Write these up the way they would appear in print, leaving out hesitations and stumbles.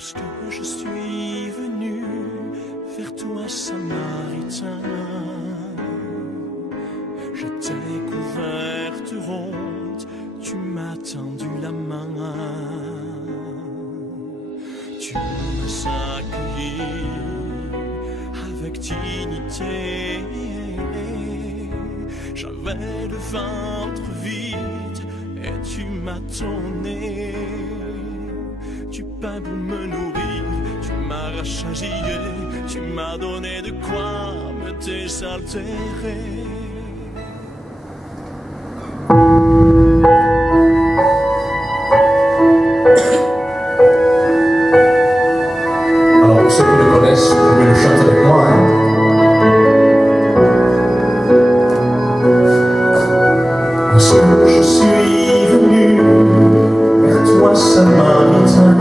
Lorsque je suis venu vers toi, Samaritain, j'étais couverte honte, tu m'as tendu la main, tu m'as accueilli avec dignité. J'avais le ventre vide et tu m'as donné du pain pour me nourrir, tu m'as rassasié, tu m'as donné de quoi me désaltérer. Alors pour ceux qui le connaissent, vous pouvez le chanter avec moi. Lorsque je suis venu vers toi, Samaritain,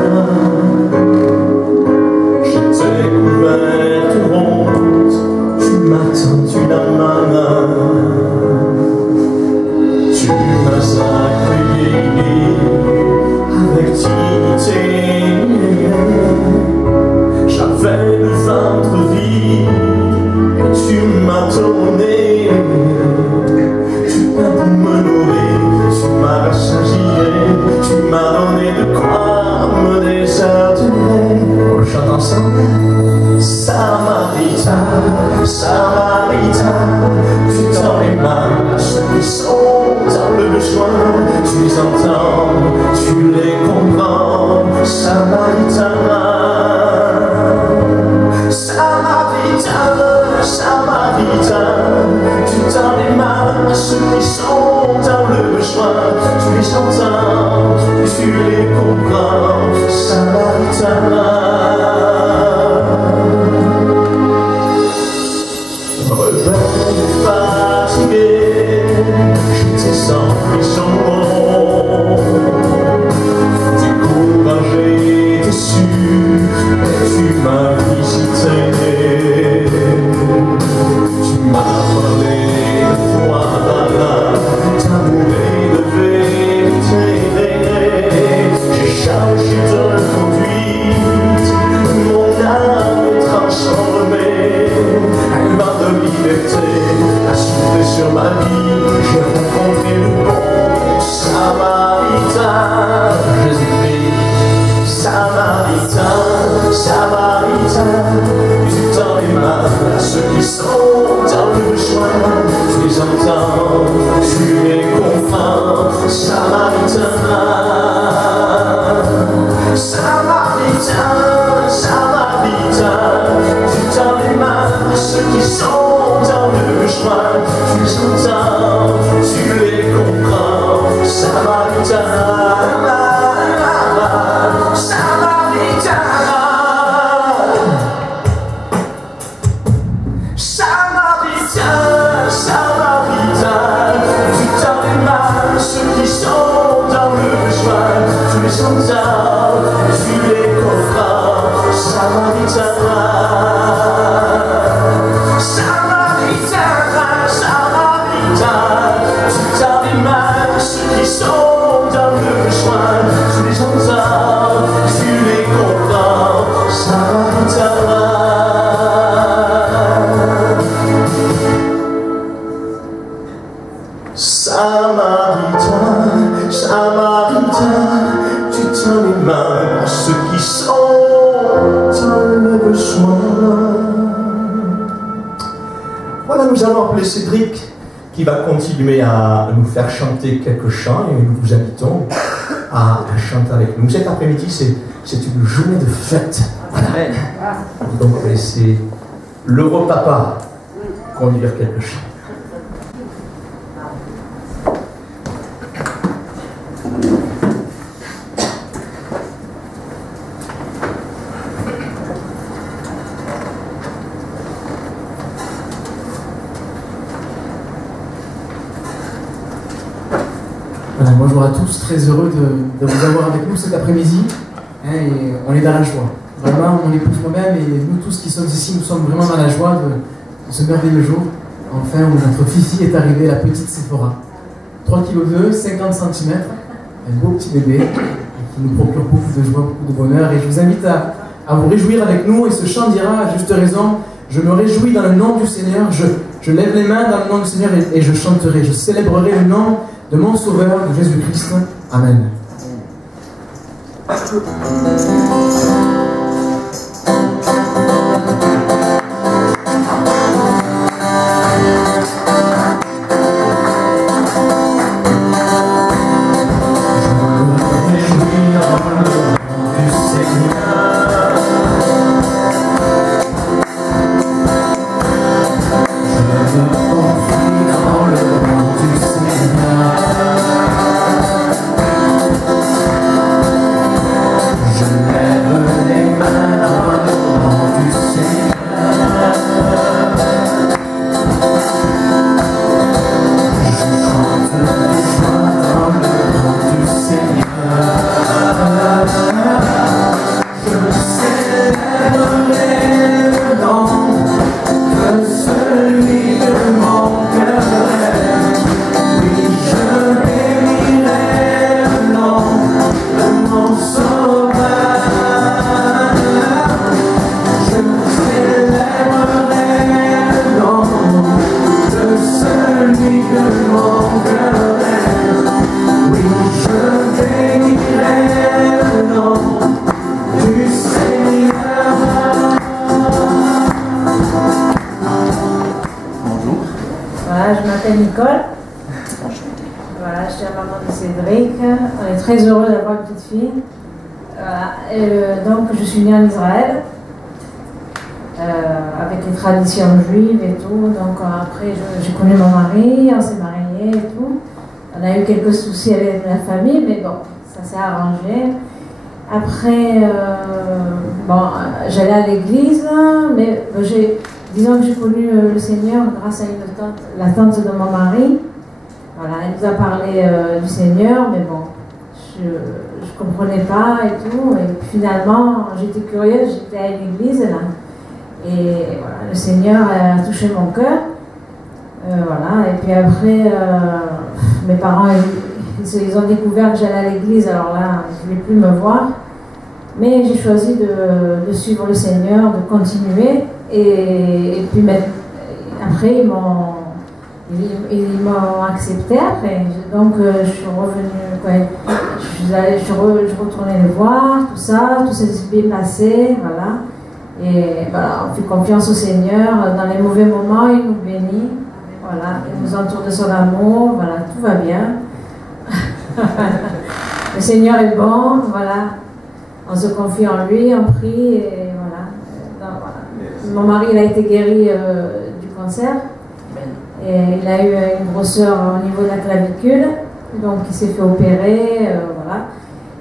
j'étais couvert de honte, tu m'as tendu la main, tu m'as accueilli avec dignité. J'avais le ventre vide et tu m'as donné du pain pour me nourrir, tu m'as rassasié, tu m'as donné de quoi me désaltérer. On le chante ensemble. Samaritain, Samaritain, tu tends les mains à ceux qui sont dans le besoin, tu les entends, tu les comprends. Samaritain, Samaritain, Samaritain, tu tends les mains à ceux qui sont dans le besoin, tu les entends, tu les comprends. Samaritain, fatigué, j'étais sans frisson, découragé, déçu, et tu m'as visité. Tu m'as parlé de foi, d'amour et de vérité. J'ai changé de conduite, mon âme est transformée. Un vent de liberté a soufflé sur ma vie. J'ai rencontré le bon Samaritain, Jésus-Christ. Samaritain, Samaritain, tu tends les mains à ceux qui sont dans le besoin, tu les entends, tu les comprends. Samaritain, Samaritain, Samaritain, tu tends les mains à ceux qui sont dans le besoin, tu les entends, tu les comprends. Samaritain, Samaritain, Samaritain, Samaritain, tu tends les mains à ceux qui sont dans le besoin, tu les entends, tu les comprends. Samaritain, Samaritain, Samaritain, tu tends les mains à ceux qui sont dans le besoin, tu les entends, tu les comprends. Samaritain, Samaritain, Samaritain, tu tends les mains à ceux qui sont dans le besoin. Voilà, nous allons appeler Cédric qui va continuer à nous faire chanter quelques chants et nous vous invitons à chanter avec nous. Cet après-midi, c'est une journée de fête. Voilà. Donc on va laisser l'heureux papa conduire quelques chants. Voilà, bonjour à tous, très heureux de vous avoir avec nous cet après-midi. Et on est dans la joie. Vraiment, mon épouse, moi-même et nous tous qui sommes ici, nous sommes vraiment dans la joie de ce merveilleux jour. Enfin, où notre Fifi est arrivée, la petite Sephora. 3,2 kg, 50 cm, un beau petit bébé, nous procure beaucoup de joie, beaucoup de bonheur. Et je vous invite à vous réjouir avec nous. Et ce chant dira à juste raison, je me réjouis dans le nom du Seigneur, je lève les mains dans le nom du Seigneur et je chanterai, je célébrerai le nom de mon Sauveur, de Jésus-Christ. Amen. Nicole. Voilà, je suis la maman de Cédric. On est très heureux d'avoir une petite fille. Voilà. Donc, je suis née en Israël, avec les traditions juives et tout. Donc, après, j'ai connu mon mari, on s'est mariés et tout. On a eu quelques soucis avec la famille, mais bon, ça s'est arrangé. Après, bon, j'allais à l'église, mais disons que j'ai connu le Seigneur grâce à la tante de mon mari. Voilà, elle nous a parlé du Seigneur, mais bon, je ne comprenais pas et tout. Et puis finalement, j'étais curieuse, j'étais à l'église là. Et voilà, le Seigneur a touché mon cœur. Voilà, et puis après, mes parents, ils ont découvert que j'allais à l'église, alors là, ils ne voulaient plus me voir. Mais j'ai choisi de suivre le Seigneur, de continuer. Et puis après, ils m'ont accepté après. Donc, je suis revenue, je retournais le voir, tout ça, tout s'est bien passé, voilà. Et voilà, on fait confiance au Seigneur. Dans les mauvais moments, il nous bénit. Voilà, il nous entoure de son amour, voilà, tout va bien. Le Seigneur est bon, voilà. On se confie en lui, on prie, et voilà. Donc, voilà. Mon mari, il a été guéri du cancer. Et il a eu une grosseur au niveau de la clavicule. Donc, il s'est fait opérer, voilà.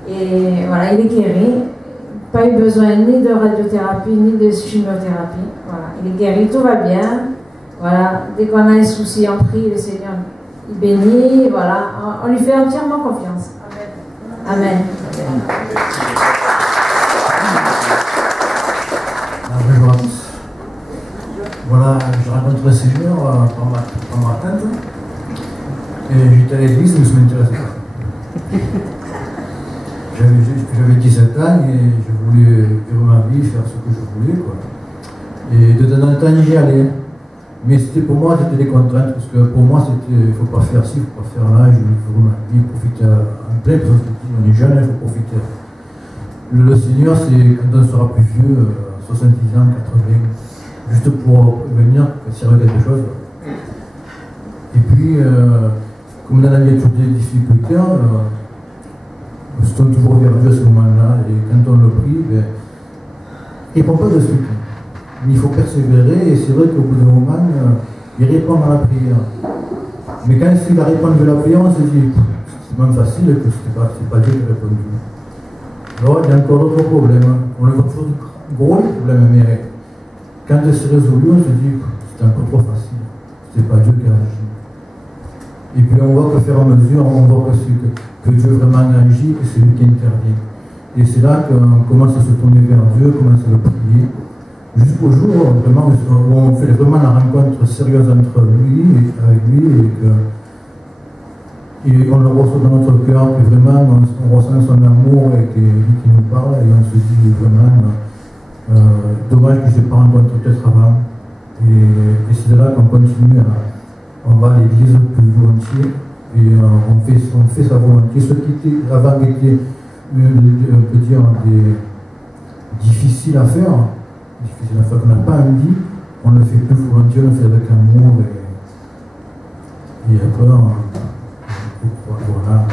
Et voilà, il est guéri. Pas eu besoin ni de radiothérapie, ni de chimiothérapie. Voilà, il est guéri, tout va bien. Voilà, dès qu'on a des soucis, on prie, le Seigneur, il bénit. Voilà, on lui fait entièrement confiance. Amen. Amen. Bonjour à tous. Voilà, je rencontre le Seigneur par ma tante. Et j'étais à l'église, mais je ne m'intéressais pas. J'avais 17 ans et je voulais vivre ma vie, faire ce que je voulais, quoi. Et de temps en temps, j'y allais. Mais pour moi, c'était des contraintes, parce que pour moi, c'était, il ne faut pas faire ci, il ne faut pas faire là, je veux vivre ma vie, profiter en plein, parce qu'on est jeune, il faut profiter. Le Seigneur, c'est quand on sera plus vieux, 70 ans, 80, juste pour venir, s'il y avait quelque chose. Et puis, comme dans la vie, il y a toujours des difficultés, on se tourne toujours vers Dieu à ce moment-là, et quand on le prie, ben, il ne répond pas de suite. Mais il faut persévérer, et c'est vrai qu'au bout d'un moment, il répond à la prière. Mais quand il a répondu à la prière, on se dit, c'est même facile que c'est pas Dieu qui a répondu. Alors il y a encore d'autres problèmes. On le voit toujours gros problème, mais quand c'est résolu, on se dit, c'est encore trop facile. C'est pas Dieu qui a agi. Et puis on voit que faire à mesure, on voit que Dieu vraiment agit, que c'est lui qui intervient. Et c'est là qu'on commence à se tourner vers Dieu, commence à le prier. Jusqu'au jour vraiment, où on fait vraiment la rencontre sérieuse entre lui et avec lui, et Et on le reçoit dans notre cœur, puis vraiment on ressent son amour et qui nous parle, et on se dit vraiment, dommage que je n'ai pas rencontré peut-être avant. Et c'est de là qu'on continue, on va à l'église plus volontiers, et on fait sa volonté. Ce qui était, avant était, on peut dire, difficile à faire qu'on n'a pas envie, on le fait plus volontiers, on le fait avec amour, et après, voilà.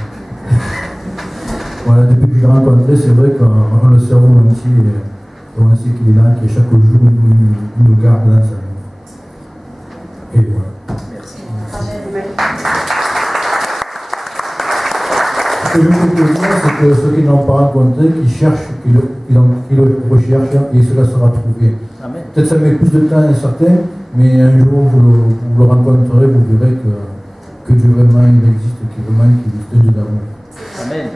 Voilà, depuis que je l'ai rencontré, c'est vrai qu'on le sert volontiers, et on sait qu'il est là, qu'il chaque jour, il nous garde dans sa vie. Et voilà. Merci. Ce que je peux dire, c'est que ceux qui n'ont pas rencontré, qui cherchent, qui le recherchent, et cela sera trouvé. Peut-être ça met plus de temps certain, mais un jour vous le rencontrerez, vous verrez que Dieu vraiment il existe, qu'il existe un Dieu d'amour. Amen.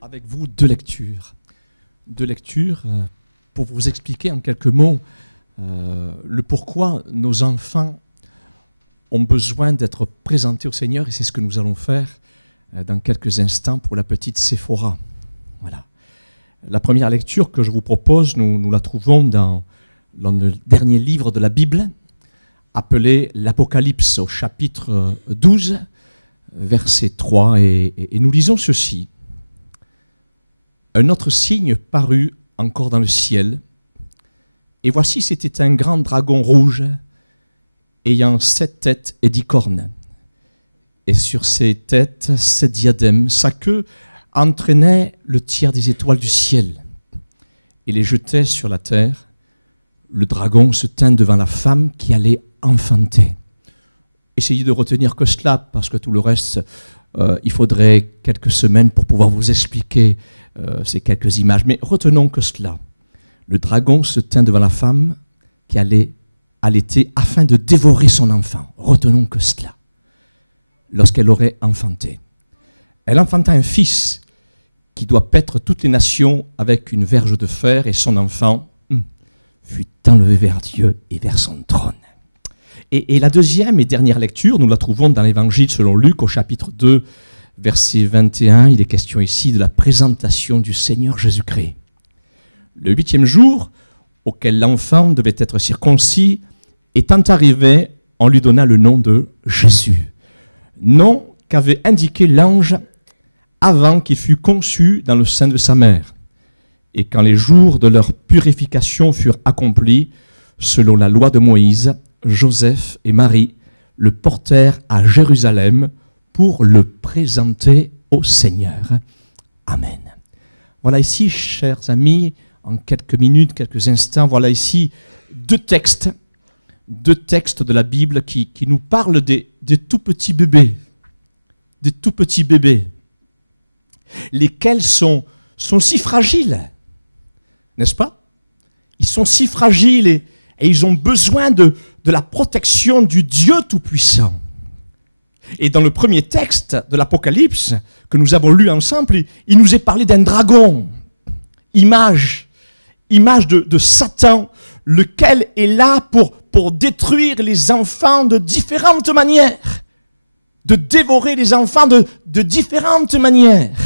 Avec vous, deux lectures. Deux lectures pour vous expliquer en quelques mots le pourquoi nos enfants ont besoin d'être présentés au Seigneur, et c'est ce que nous allons faire dans quelques instants pour la petite Séphora. Voilà. La première lecture que je vous propose, nous la trouvons dans le dernier livre de la Bible, appelé l'Apocalypse, au chapitre 12, verset 3, et nous lisons ceci. Un autre signe parut encore dans le ciel, et voici c'était un grand dragon rouge, ayant 7 têtes et 10 cornes. Et sur ses têtes, 7 diadèmes, sa queue entraînait le tiers des étoiles du ciel, et les jetait sur la terre. Le dragon se tint devant la femme qui allait enfanter. Essayez de retenir que cela, parce que tout le reste, il faudrait quelques semaines pour pouvoir vous expliquer ces quelques images. Mais retenons que cela. Le dragon se tint devant la femme qui allait allaiter afin de dévorer son enfant. Retenons que cela. Lorsqu'elle aurait enfanté. Elle enfanta un fils qui doit paître toutes les nations avec une verge de fer, et son enfant fut enlevé vers Dieu et vers son trône. Et la deuxième et dernière lecture, nous la trouvons dans l'Évangile selon Luc au chapitre 2, verset 21. Il est question ici de la présentation du Seigneur Jésus-Christ. Le 8e jour, auquel l'enfant devait être circoncis, étant arrivé, on lui donna le nom de Jésus, nom qu'avait indiqué l'ange avant qu'il fût conçu dans le sein de sa mère. Et quand les jours de leur purification furent accomplis, selon la loi de Moïse, Joseph et Marie le portèrent à Jérusalem pour le présenter au Seigneur. Amen. Voilà ici, chers amis, en quelques minutes, quelques instants, voilà ici deux textes de la Bible qui nous parlent des tout petits bébés, lesquels sont si fragiles, n'est-ce pas? Ils sont si fragiles et ils ont besoin de la protection du Dieu Tout-Puissant. Et dans le premier texte de l'Apocalypse que nous avons lu ensemble, il nous est parlé d'un dragon, image de Satan, lequel est là pour détruire les enfants de différentes manières, de dévorer les enfants de différentes manières.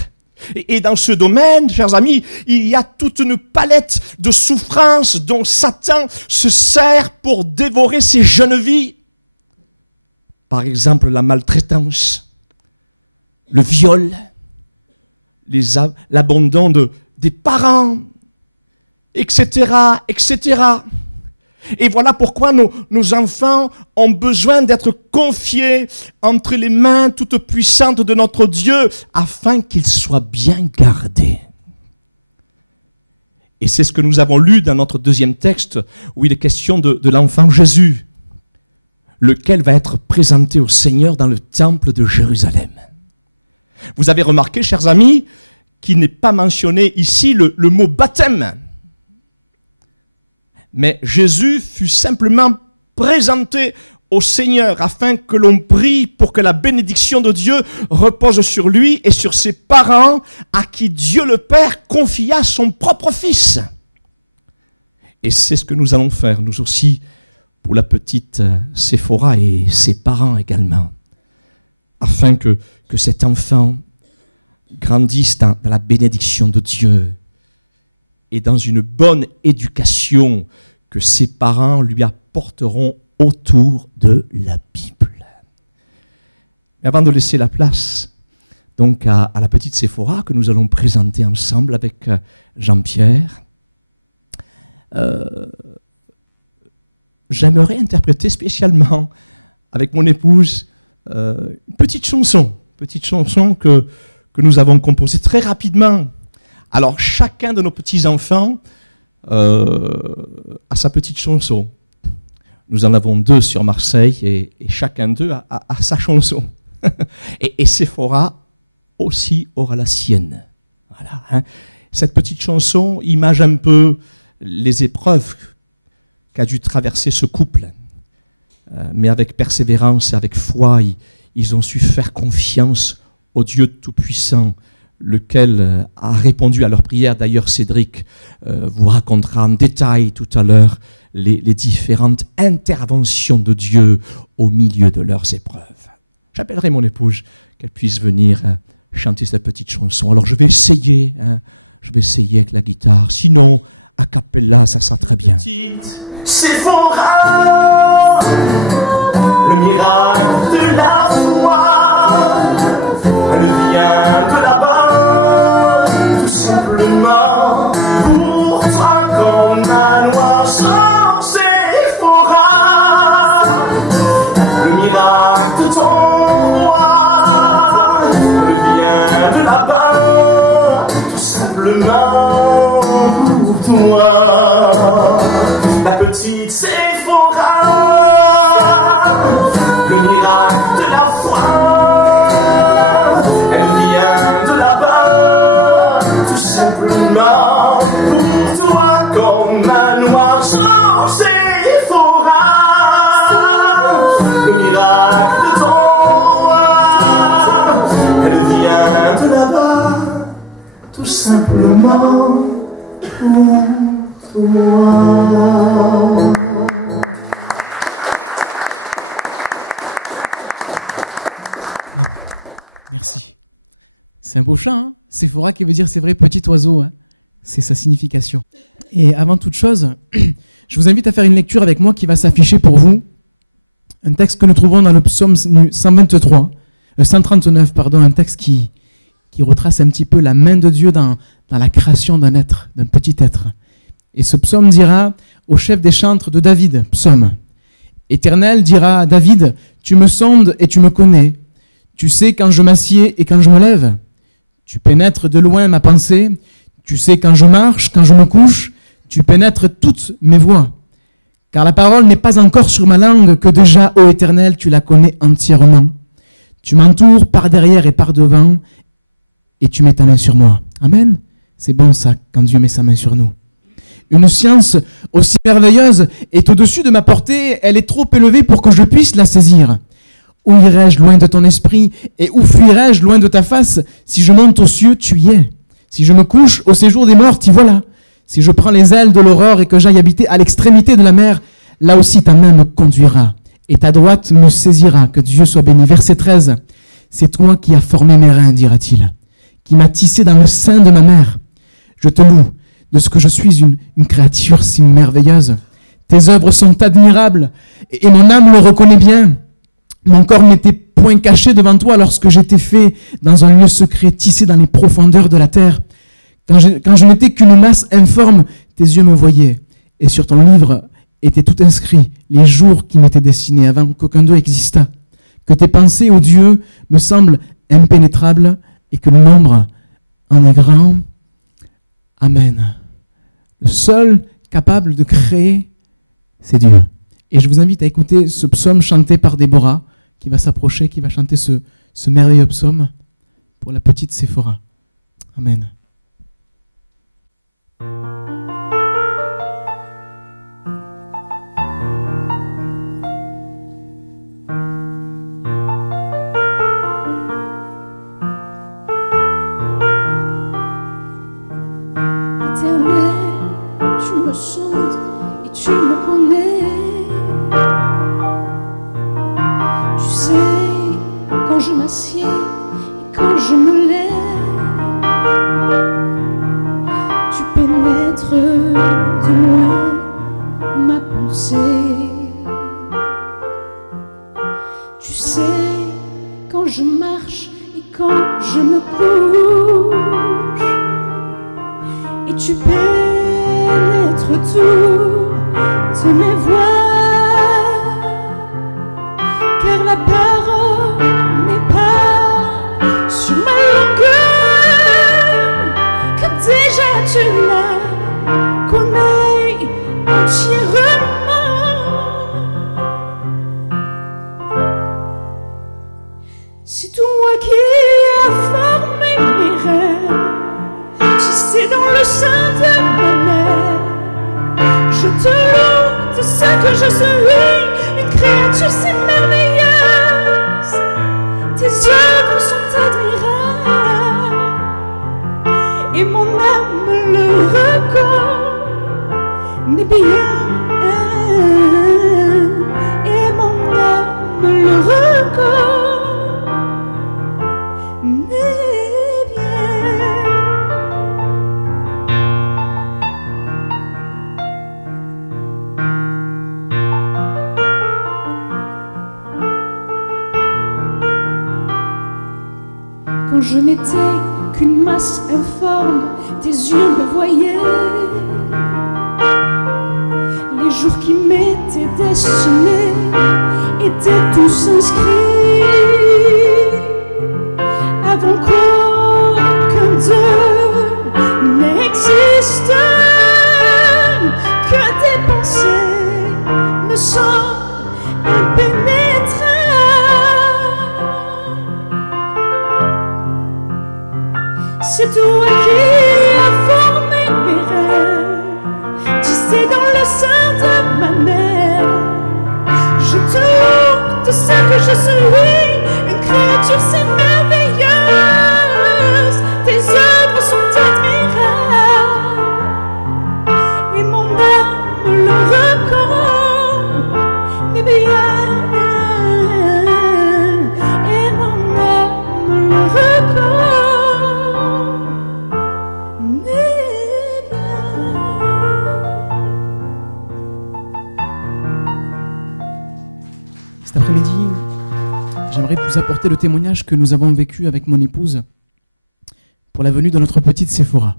Et dans ce domaine, chers amis, il y a toute une palette de souffrances dont Satan se sert pour dévorer ces jeunes vies. Par exemple, la maltraitance, le viol, l'abandon des parents, etc., etc. Et voilà pourquoi nos enfants ont besoin d'être confiés entre les mains toutes puissantes de notre Dieu afin qu'ils soient bien gardés. Et c'est ce que nous avons lu dans notre deuxième texte où il est question de l'enfant Jésus, lequel va être présenté au Seigneur dans le temple de Jérusalem. Vous avez remarqué, chers amis, qu'il n'est pas mentionné ici le mot baptême. Mais Jésus fut simplement présenté au Seigneur afin que l'on prie pour que la bénédiction de Dieu repose sur lui et sur ses parents à qui Dieu le Père confia son propre Fils. Et c'est ce que nous allons faire, nous aussi, pour la petite Séphora et ses parents également, afin que cet enfant grandisse dans la bénédiction de Dieu et dans une bonne éducation que ses parents lui apporteront autour de la Bible. Mais avant de laisser la place donc à la petite Séphora que nous allons présenter ensemble avec Jean-Pierre, j'aimerais interpréter spécialement avec mon épouse une petite chanson que nous avons composée très rapidement. Alors chacun de nos petits-enfants a sa petite chanson. Nous en avons 2 sur Marseille et chacun d'eux a sa chanson. et Séphora aussi aura la sienne. Voilà, hein. Cette petite chanson image un peu les épreuves qu'a dû traverser ce couple. Mais avec persévérance et avec foi, ils ont su faire confiance au Dieu Tout-Puissant, lequel a répondu à leur prière. D'ailleurs, Cédric vous racontera en détail tout à l'heure les différentes interventions de Dieu au milieu de leurs épreuves. J'appellerai mon épouse qu'elle puisse venir chanter cette petite chanson. Alors je vais essayer avec la guitare. Sinon, a cappella, ça sera très bien. Petite Séphora, le miracle de la foi, elle vient de là-bas, tout simplement pour toi comme un oiseau. Séphora, le miracle de ton roi, elle vient de là-bas, tout simplement pour toi. La petite Séphora, le miracle de la foi, elle vient de là-bas, tout simplement pour toi comme un oiseau. Séphora, le miracle de ton roi, elle vient de là-bas, tout simplement pour toi. Merci. C'est un beau chant, hein. Séphora qui veut dire, c'est vrai, petit oiseau. Hein. C'est sa signification. Et avant toute chose, je vous invite à faire une lecture avec moi qui va s'afficher pour vous. Un texte que nous trouvons dans le psaume 139, un texte qui retrace un petit peu la main de Dieu dans la création d'un être, d'un petit être. Et ce psaume dira au chef des chantres de David, psaume. Éternel, dira David, tu me sondes et tu me connais. Tu sais quand je m'assieds et quand je me lève. Tu pénètres de loin ma pensée. Tu sais quand je marche, quand je me couche. Tu pénètres toutes mes voies. Car la parole n'est pas encore sur ma langue que déjà, ô Éternel, tu la connais entièrement. Tu m'entoures par derrière et par devant et tu mets ta main sur moi. Amen. C'est bon ça, quand Dieu met sa main sur nous. Une science aussi merveilleuse est au-dessus de ma portée, elle est trop élevée pour que je puisse la saisir. Où irai-je loin de ton esprit et où fuirai-je loin de ta face? Si je monte aux cieux, tu y es. Si je me couche au séjour des morts, t'y voilà. Si je prends les ailes de l'aurore et que j'aille habiter à l'extrémité de la mer, là aussi ta main me conduira et ta droite me saisira. Que Dieu soit béni. Verset 13. C'est toi qui as formé mes reins, dira-t-il, qui m'as tissé dans le sein de ma mère. Je te loue de ce que je suis une créature si merveilleuse. Tes œuvres sont admirables et mon âme le reconnaît bien. Mon corps n'était point caché devant toi lorsque j'étais fait dans un lieu secret, tissé dans les profondeurs de la terre. Quand je n'étais qu'une masse informe, tes yeux me voyaient. Et sur ton livre étaient tout inscrits les jours qui m'étaient destinés avant qu'aucun d'eux existât. Que tes pensées, ô Dieu, me semblent impénétrables et que le nombre en est grand. Amen. Le seul capable de créer, c'est Dieu. Et je vous invite à écouter ce psaume chanté par Déborah, qui va s'approcher, qui va chanter ce merveilleux psaume, pour la petite Séphora. Amen. Tu me connais, tu sais quand je m'assieds et quand je me lève, tu pénètres de loin ma pensée. Tu sais quand je marche et quand je me couche, et tu pénètres tout de mes voix, car la parole n'est pas sur ma longueur, que déjà tu la connais entièrement. C'est toi qui as formé mes rêves, tu sais dans le sein de ma mère. Je te loue de ce que je suis, une créature si merveilleuse. Tes œuvres sont admirables, et mon âme le reconnaît bien. Et mon âme le reconnaît bien. Quand je n'étais qu'une masse informe, tes yeux me voyaient. Les jours qui m'étaient destinés étaient tous inscrits, avant qu'aucun d'eux n'existe, que tes pensées me semblent impénétrables. C'est toi qui as formé mes rêves, tu sais dans le sein de ma mère. Je te loue de ce que je suis, une créature si merveilleuse. Tes œuvres sont admirables, et mon âme le reconnaît bien. Et mon âme le reconnaît. Cet après-midi, j'aimerais vous apporter le témoignage que nous avons vécu avec mon épouse pour la venue de notre petite Séphora.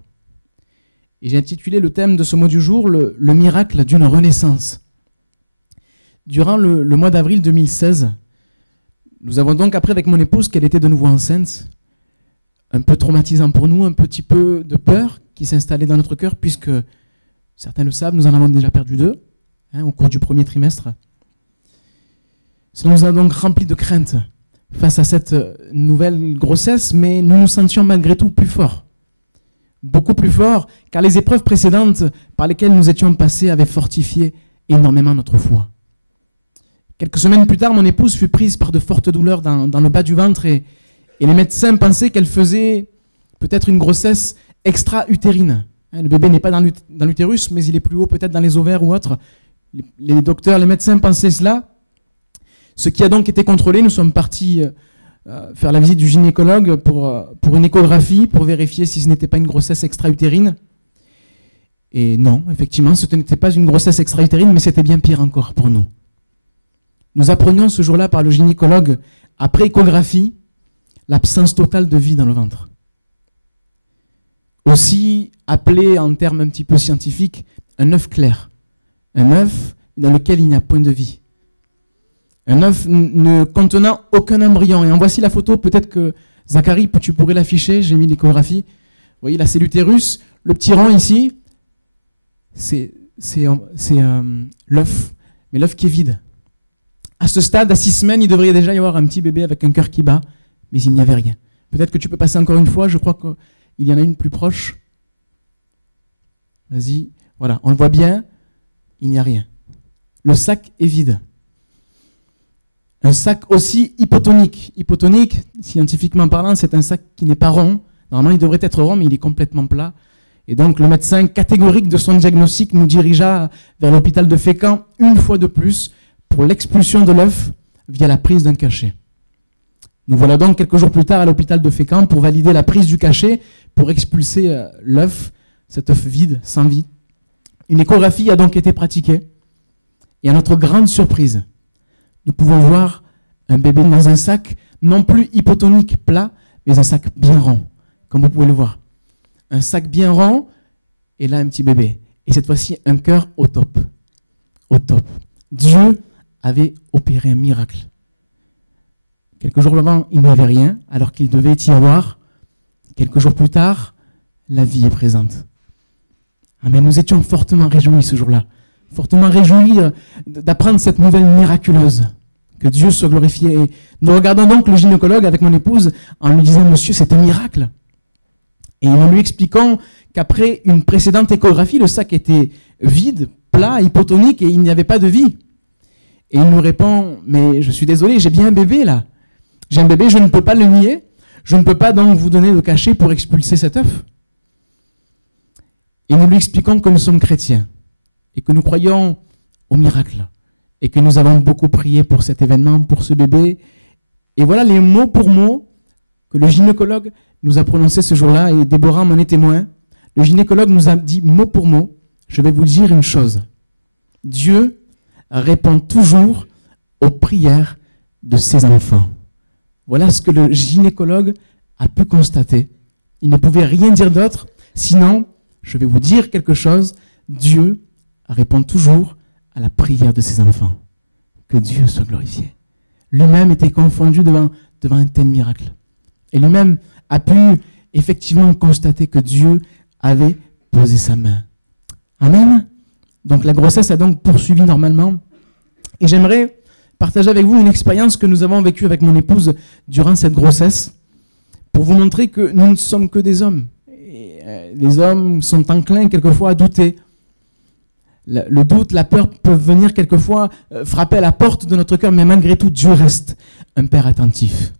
Et j'ai intitulé le thème de ce mot du jour, le miracle d'une renaissance. Durant le mois d'avril 2016, nous avons donc appris avec mon épouse qu'elle était de nouveau enceinte, un peu traumatisant pour nous, un petit peu de peur qui s'installait dans notre cœur, puisque, certains le savent, nous en avons déjà perdu 2 au cours du premier trimestre. Cela nous a donc remplis de crainte face à cette nouvelle grossesse, mais nous nous sentions malgré tout plus forts. Beaucoup plus forts, car les épreuves précédentes par lesquelles nous étions passés avaient fortifié énormément notre foi. Quelques semaines plus tard, mon épouse fut prise par de fortes douleurs dans le bas du ventre et les médecins pensaient qu'elle faisait peut-être une grossesse extra-utérine. Le bébé n'est pas dans l'utérus, mais il est plus haut, peut-être dans les ovaires ou autre. Les docteurs, les médecins pensaient cela. Ce qui a donc été contrôlé, nous sommes partis faire la visite du gynécologue pour une échographie, pour vérifier si ce n'était pas une grossesse extra-utérine. Et non, effectivement, ce n'était pas une grossesse extra-utérine, mais c'était bien pire encore pour nous. Nous apprenions ce jour-là par le gynécologue, après échographie, l'absence totale de vie dans le ventre. Aussi appelé en termes un petit peu scientifiques, un œuf clair. Un œuf dans lequel il n'y a point de vie. Un œuf ne contenant aucun embryon. Et en voici la photo, peut-être que Zacharie, tu pourrais l'afficher, j'ai mis l'échographie. Vous voyez, là c'est l'utérus, le petit rond ici, c'est l'œuf, mais l'œuf qui est vide. À ce stade, à 6 semaines, il devrait déjà y avoir un petit bébé avec un cœur qui bat, mais il n'y avait rien. Peut-être que tu peux passer encore une fois, je crois qu'il y en a une plus proche. Vas-y, voilà, on le voit bien, il n'y a rien. Le sac est vide. Un sac aussi hypotonique. Hypotonique, scientifiquement parlant, c'est un sac qui n'est pas rond. Normalement, il devrait être rond, mais il est complètement plat. Et donc, le médecin catégorique de son diagnostic nous dirigea vers l'hôpital de Fécamp une fois de plus pour l'expulsion de l'œuf via la prise d'un cachet. Nous voilà donc quelques jours plus tard à l'hôpital de Fécamp pour valider la prise du cachet, pour expulser l'œuf, cet œuf vide, sans vie. Une échographie a donc été pratiquée. Et à notre grande surprise, nous pouvons voir un bébé dans un sac, non plus hypotonique, plat, mais un sac bien rond, comme vous pouvez le voir. Un sac bien rond, et là un petit bébé. Et cette fois-ci, un cœur au top. Au top. Dieu avait opéré un miracle. Quelques jours avant, il n'y avait rien, alors qu'il devait y avoir. Quelques jours plus tard, la vie est présente. Amen. Nous étions fortement réjouis ce jour-là. Fortement réjouis d'apprendre cette nouvelle miraculeuse. Que Dieu soit glorifié. Et nous regardons donc le gynécologue avec mon épouse en lui disant « Monsieur, c'est un miracle ». Et nous lui expliquons qu'après une précédente échographie, le sac était vide, plat, hypotonique et il n'y avait pas de vie. Et il nous répond « Mais je suis désolé, j'ai bien un bébé là. J'ai un bébé, je ne peux pas le nier. Je ne peux pas donc vous donner le cachet pour expulser cet œuf. » Et nous lui expliquons que nous sommes chrétiens et que nous croyons au miracle et que nous avons beaucoup prié pour cet événement, pour ce bébé. Et voilà les mots pour mots que le gynécologue nous a prononcés ce jour-là, et Déborah m'en est témoin. Le gynécologue nous a dit mot pour mot, je vais vous dire une chose. Dieu répond toujours aux prières de ses enfants. Voilà ce que le gynécologue a pu constater. Il ne pouvait rien dire d'autre, sinon, je vais vous dire quelque chose, Dieu répond toujours à la prière de ses enfants. Que Dieu soit glorifié. Lui-même était confondu devant un tel miracle. Et lui-même a pu effectivement constater que Dieu avait posé sa main. Amen. Donc la grossesse a donc poursuivi normalement. Et j'aimerais partager avec vous une expérience que nous avons vécue avec mon épouse durant cette grossesse, pour vous montrer que nous ne sommes que des hommes. Et les hommes sont enclins quelquefois à douter. Le doute, la peur peuvent venir quelquefois frapper à la porte de notre cœur, mais malgré tout, Dieu reste un Père attentif.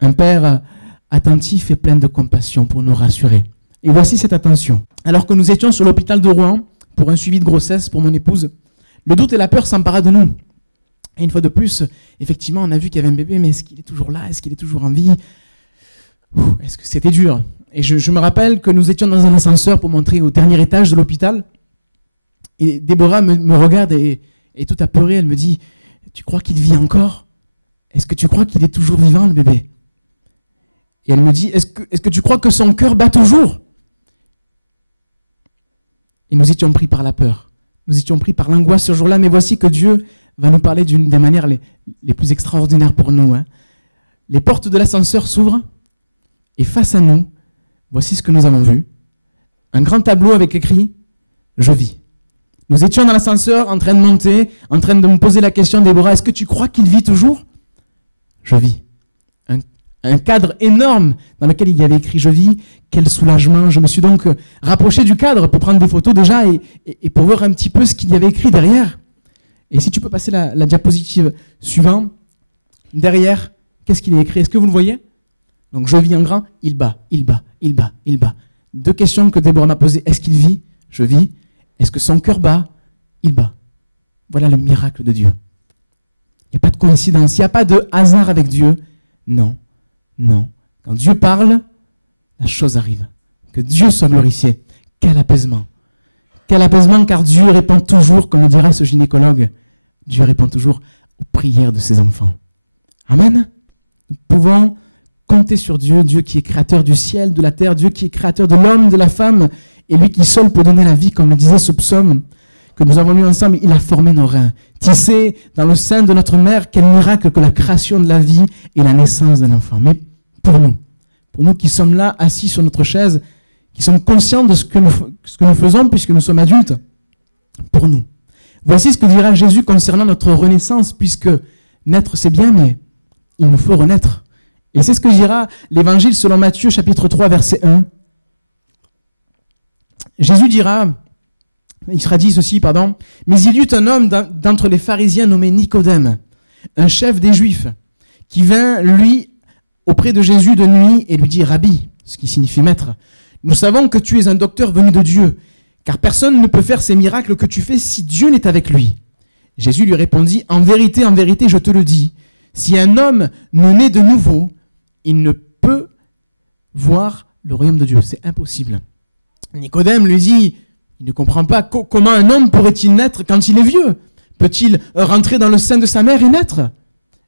Un Père attentif et plein de compassion pour nous rassurer. Et voici cette attention. Alors que nous étions sur l'hôpital de Rouen pour un suivi de grossesse pour mon épouse, le doute et la peur s'empara de nous. Et une fois de plus, effectivement, on a vu qu'il y avait un bébé, mais est-ce qu'il est toujours là? Est-ce qu'il est toujours en vie? Est-ce que c'était dur? Et je me rappelle que nous étions dans un ascenseur pour monter au dernier étage de l'hôpital. Et Déborah me regarde et tout apeurée, elle me dit « Tu crois qu'il vit encore? Est-ce que tu crois qu'il est toujours vivant, le bébé ?» Et elle me dit « Est-ce que tu crois que son cœur bat toujours ?» Et nous étions pris par la peur. Nous étions pris par l'angoisse ce jour-là, mais voici que Dieu va nous parler d'une des manières les plus extraordinaires pour nous. Hein. Les portes de l'ascenseur s'ouvrent et face à nous, voici ce que nous avons vu. Un grand tableau avec écrit « Je vis ». Nous étions dans l'ascenseur en train de monter, en train de me poser la question, Déborah, est-ce que tu crois qu'il vit toujours? Je vis. Un cadre énorme dans lequel il y avait écrit « Je vis ». Quel soulagement. Je me suis donc rapproché du cadre pour prendre des photos déjà et pour voir un petit peu ce qu'il y avait écrit derrière. Et si tu peux passer la diapositive suivante. Derrière, qu'est-ce qu'il y a écrit? Est-ce que vous le voyez? Donc je vis en grand, il bat, il bat, il bat, il bat. Deux questions que Déborah m'a posées. Est-ce qu'il vit? Je vis. Est-ce que son cœur bat? Il bat. Voilà le miracle de Dieu. Il n'y a pas de coïncidence, il n'y a pas de hasard avec Dieu. Non, non. Quand Dieu parle, la chose arrive. Que Dieu soit glorifié. Quel apaisement. Quel apaisement, car Dieu répond toujours, comme le dira ce gynécologue, Dieu répond toujours aux prières de ses enfants. Amen. Nous pouvons compter sur Dieu, Dieu qui est créateur du ciel, de la terre, Dieu qui est créateur de l'homme, de la femme, et lui qui seul peut donner la vie, comme le disait ce psaume que nous avons lu ensemble, il a formé nos reins. Tissé dans le sein de notre mère, quel miracle que la création de la vie et la naissance d'un enfant. Mais pour nous qui sommes là, assis sur notre chaise, qui sommes conscients de ce que nous faisons puisque nous sommes adultes, pour nous. Voici ce que dira Jésus concernant notre renaissance, puisque naître c'est bien, mais il nous faut renaître. Et c'est ce que dira l'évangile selon Matthieu, chapitre 3, verset 1. Jésus dira, il sera dit ceci, pardon, « Mais il y eut un homme d'entre les pharisiens nommé Nicodème, un chef des Juifs, qui vint, lui, auprès de Jésus de nuit et lui dit, « Rabbi », ce qui signifie maître, « nous savons que tu es un docteur venu de Dieu, car personne ne peut faire ces miracles que tu fais si Dieu n'est avec lui. » Jésus lui répondit, en vérité, je te le dis, si un homme ne naît de nouveau, il ne peut voir le royaume de Dieu. C'est impossible. » Nicodème lui dit, il ne comprend pas comment un homme pourrait-il naître quand il est vieux? Peut-il rentrer dans le sein de sa mère et naître?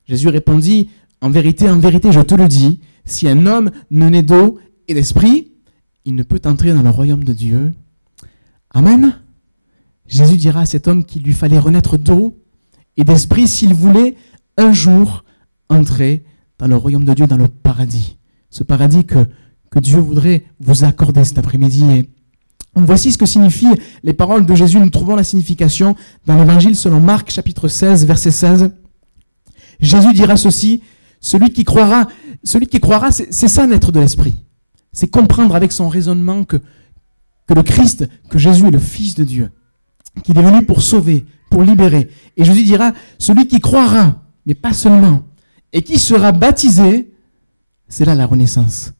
Jésus répondit, en vérité, je te le dis, si un homme ne naît d'eau et d'esprit, il ne peut entrer dans le royaume de Dieu. Amen. Jésus dira à cet homme qu'il lui fallait renaître d'eau et d'esprit s'il voulait un jour entrer dans le royaume de Dieu, dans le paradis. Ce paradis que Dieu voudrait vous accorder cet après-midi. Et voici ce que signifient les paroles de Jésus. Nous trouvons la signification dans l'évangile selon Marc, chapitre 16, verset 16. Jésus dira ceci, celui qui croira, c'est ça naître de l'esprit. C'est comprendre avec son raisonnement que le Christ, que Jésus est le Fils de Dieu, qu'il est venu pour sauver, pour libérer. Et Jésus dira, celui qui croira, mais pas seulement, et qui sera baptisé, c'est là la renaissance,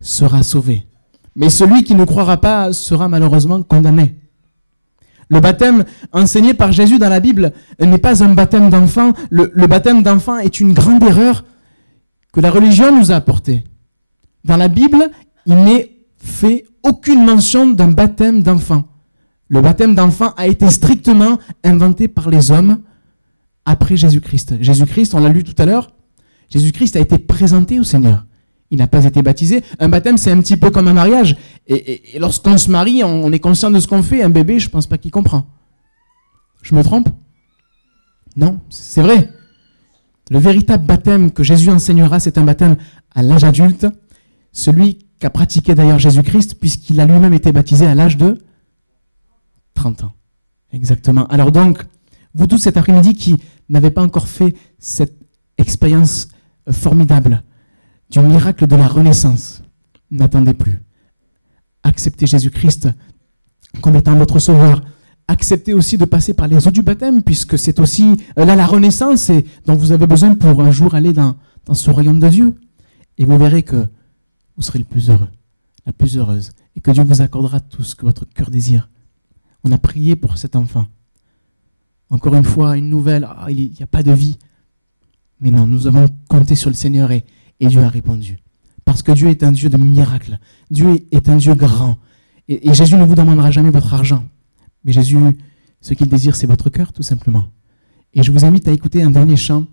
sera sauvé. Mais celui qui ne croira pas sera malheureusement condamné. Le baptême enseigné par Jésus dans la Bible n'est pas un baptême d'enfant. Le baptême d'enfant est une grande erreur que la religion nous a apportée. Dans la Bible, il n'est fait aucune mention d'un baptême d'enfant. Le baptême d'enfant a été strictement inventé par les hommes après Jésus-Christ. Jésus-Christ, on l'a lu tout à l'heure, Jésus-Christ a été présenté au Seigneur. Il n'a pas été baptisé. Un baptême, c'est un petit peu comme un mariage. Et lorsqu'on se marie, on est conscient de ce qu'on fait. Un bébé, je ne pense pas qu'il comprend. Je me trompe? Non, c'est vrai. Le véritable baptême que Jésus enseignera, c'est un baptême à l'âge adulte. Celui qu'a pratiqué d'ailleurs Jésus-Christ, puisqu'il a lui-même été baptisé à l'âge de 30 ans. Exactement. Alors donc, vous tous cet après-midi qui n'avez pas encore fait cette expérience formidable du miracle de la renaissance, n'attendez plus. Acceptez Jésus-Christ comme étant votre sauveur. Acceptez aussi de passer par les eaux du baptême, puisque c'est aussi là la renaissance et dont vous avez besoin pour un jour aller dans ce royaume de Dieu. Et vous verrez que vous serez le plus heureux, la plus heureuse, et que Dieu vous accordera tout ce que votre cœur désire. On a prié pour cet enfant. Encore une fois, une nouvelle, il n'y a pas de vie. Mais non, nous avons compté sur le Seigneur et Dieu a répondu. Parce que Dieu est un Dieu de miracles. Dieu est un Dieu grand. Et Jésus ne vous demandera jamais votre argent. Mais Jésus, ce qu'il désire, c'est votre cœur, tout simplement. Et je vous invite à écouter un dernier chant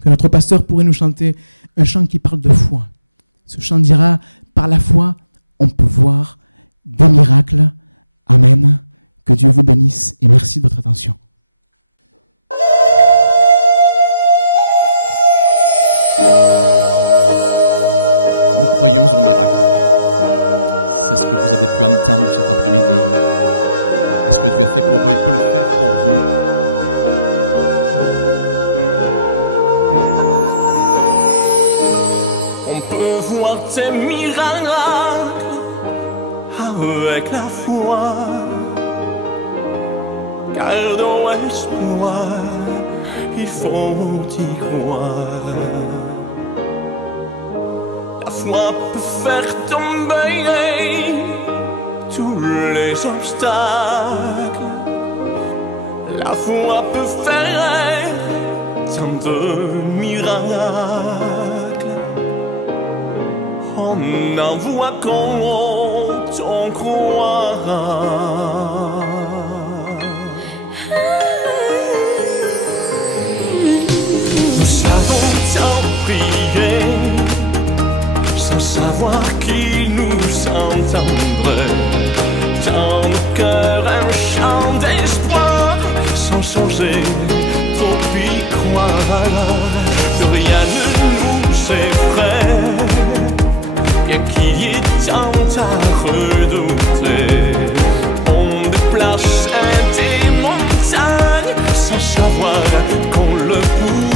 que notre pasteur pourrait nous chanter, un chant qui parle de foi. Ce chant dira, par la foi, on peut voir des miracles. Amen. Que Dieu vous bénisse et merci de votre attention. Nous croyons au miracle. C'est ce que vous avez pu entendre cet après-midi. Et ce que Dieu a fait pour vous, il peut le faire pour vous. On peut voir tes miracles avec la foi. Gardons espoir, il faut y croire. La foi peut faire tomber tous les obstacles. La foi peut faire tant de miracles. On en voit quand on croit. Prier sans savoir qui nous entendrait. Dans le cœur un chant d'espoir, sans changer, trop y croire. Que rien ne nous effraie, bien qu'il y ait tant à redouter. On déplace des montagnes sans savoir qu'on le pouvait.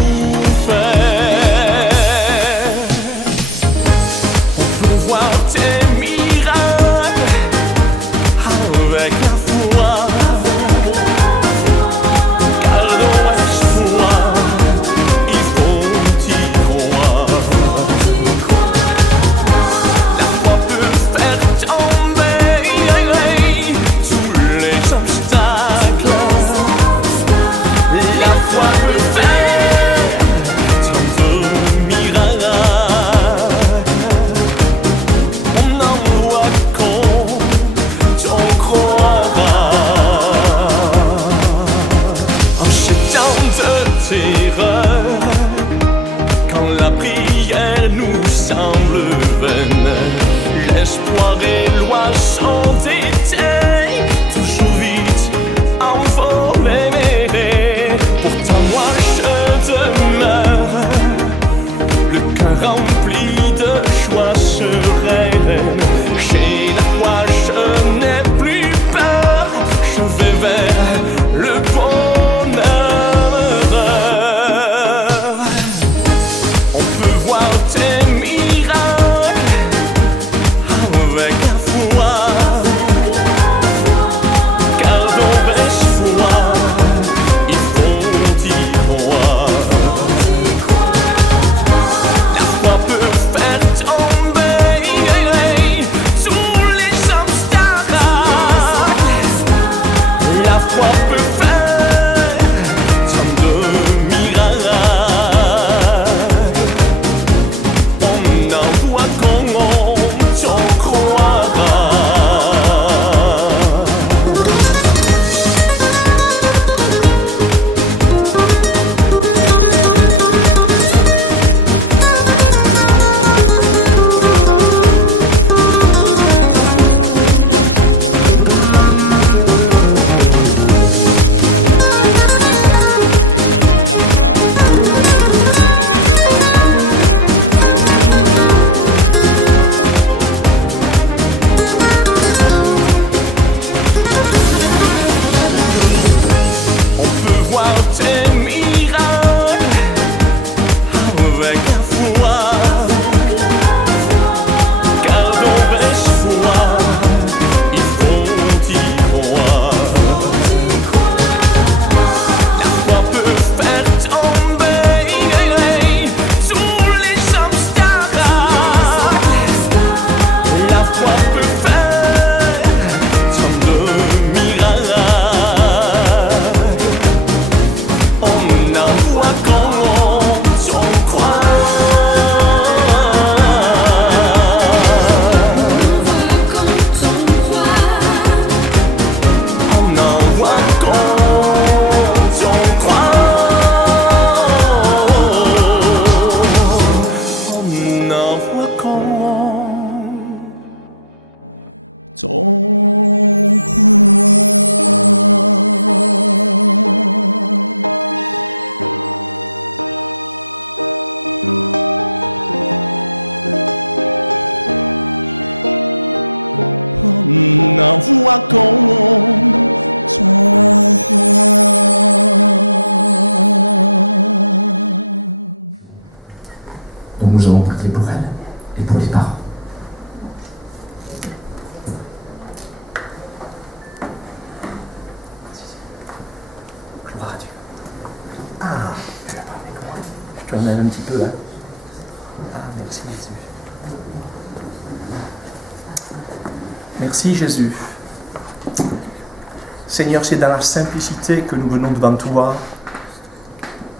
ton en invoquant ton Donc nous allons prier pour elle et pour les parents. Gloire à Dieu. Ah, tu vas parler avec moi. Je te remets un petit peu, hein. Ah, merci Jésus. Merci Jésus. Seigneur, c'est dans la simplicité que nous venons devant toi,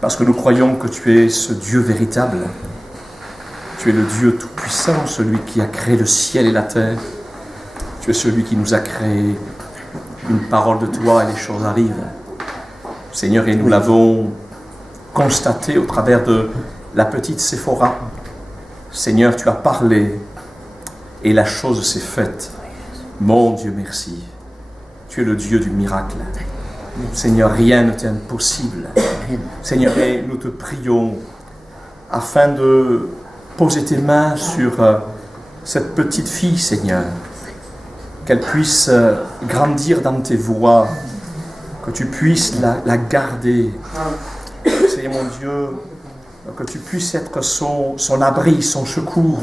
parce que nous croyons que tu es ce Dieu véritable. Tu es le Dieu tout-puissant, celui qui a créé le ciel et la terre. Tu es celui qui nous a créé. Une parole de toi et les choses arrivent. Seigneur, et nous l'avons constaté au travers de la petite Séphora. Seigneur, tu as parlé et la chose s'est faite. Mon Dieu, merci. Tu es le Dieu du miracle. Seigneur, rien ne t'est impossible. Seigneur, et nous te prions afin de poser tes mains sur cette petite fille, Seigneur, qu'elle puisse grandir dans tes voies, que tu puisses la garder. Seigneur mon Dieu, que tu puisses être son abri, son secours.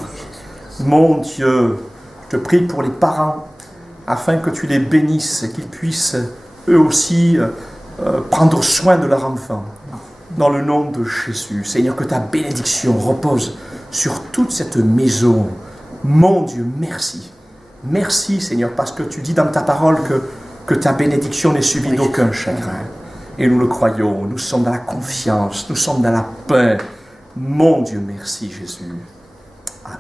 Mon Dieu, je te prie pour les parents, afin que tu les bénisses et qu'ils puissent eux aussi prendre soin de leur enfant. Dans le nom de Jésus, Seigneur, que ta bénédiction repose sur toute cette maison. Mon Dieu, merci. Merci, Seigneur, parce que tu dis dans ta parole que ta bénédiction n'est suivie d'aucun chagrin. Et nous le croyons, nous sommes dans la confiance, nous sommes dans la paix. Mon Dieu, merci, Jésus. Amen.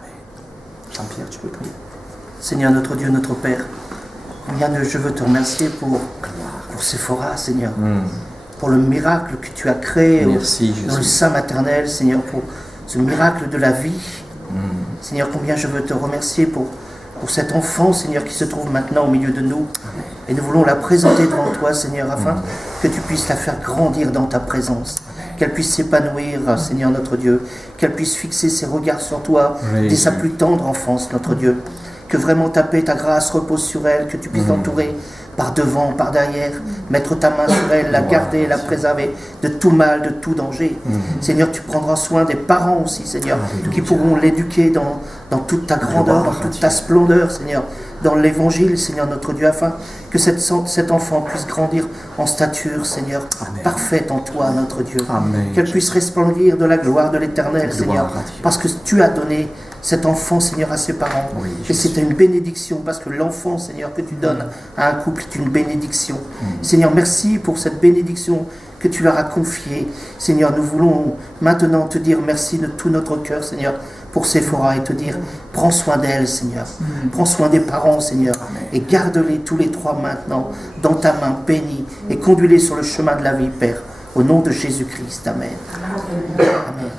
Jean-Pierre, tu peux prier. Seigneur, notre Dieu, notre Père, combien je veux te remercier pour Séphora, Seigneur, pour le miracle que tu as créé dans le sein maternel, Seigneur, pour ce miracle de la vie. Seigneur, combien je veux te remercier pour cet enfant, Seigneur, qui se trouve maintenant au milieu de nous. Et nous voulons la présenter devant toi, Seigneur, afin que tu puisses la faire grandir dans ta présence. Qu'elle puisse s'épanouir, Seigneur, notre Dieu. Qu'elle puisse fixer ses regards sur toi dès sa plus tendre enfance, notre Dieu. Que vraiment ta paix, ta grâce repose sur elle, que tu puisses l'entourer par devant, par derrière, mettre ta main sur elle, la garder, la préserver de tout mal, de tout danger. Seigneur, tu prendras soin des parents aussi, Seigneur, qui pourront l'éduquer dans toute ta grandeur, dans toute ta splendeur, Seigneur, dans l'évangile, Seigneur, notre Dieu, afin que cet enfant puisse grandir en stature, Seigneur, parfaite en toi, notre Dieu. Qu'elle puisse resplendir de la gloire de l'éternel, Seigneur, parce que tu as donné cet enfant, Seigneur, à ses parents. Et c'est une bénédiction, parce que l'enfant, Seigneur, que tu donnes à un couple est une bénédiction. Seigneur, merci pour cette bénédiction que tu leur as confiée. Seigneur, nous voulons maintenant te dire merci de tout notre cœur, Seigneur, pour Séphora, et te dire, prends soin d'elle, Seigneur. Prends soin des parents, Seigneur, et garde-les tous les trois maintenant dans ta main bénie, et conduis-les sur le chemin de la vie, Père. Au nom de Jésus-Christ. Amen. Amen.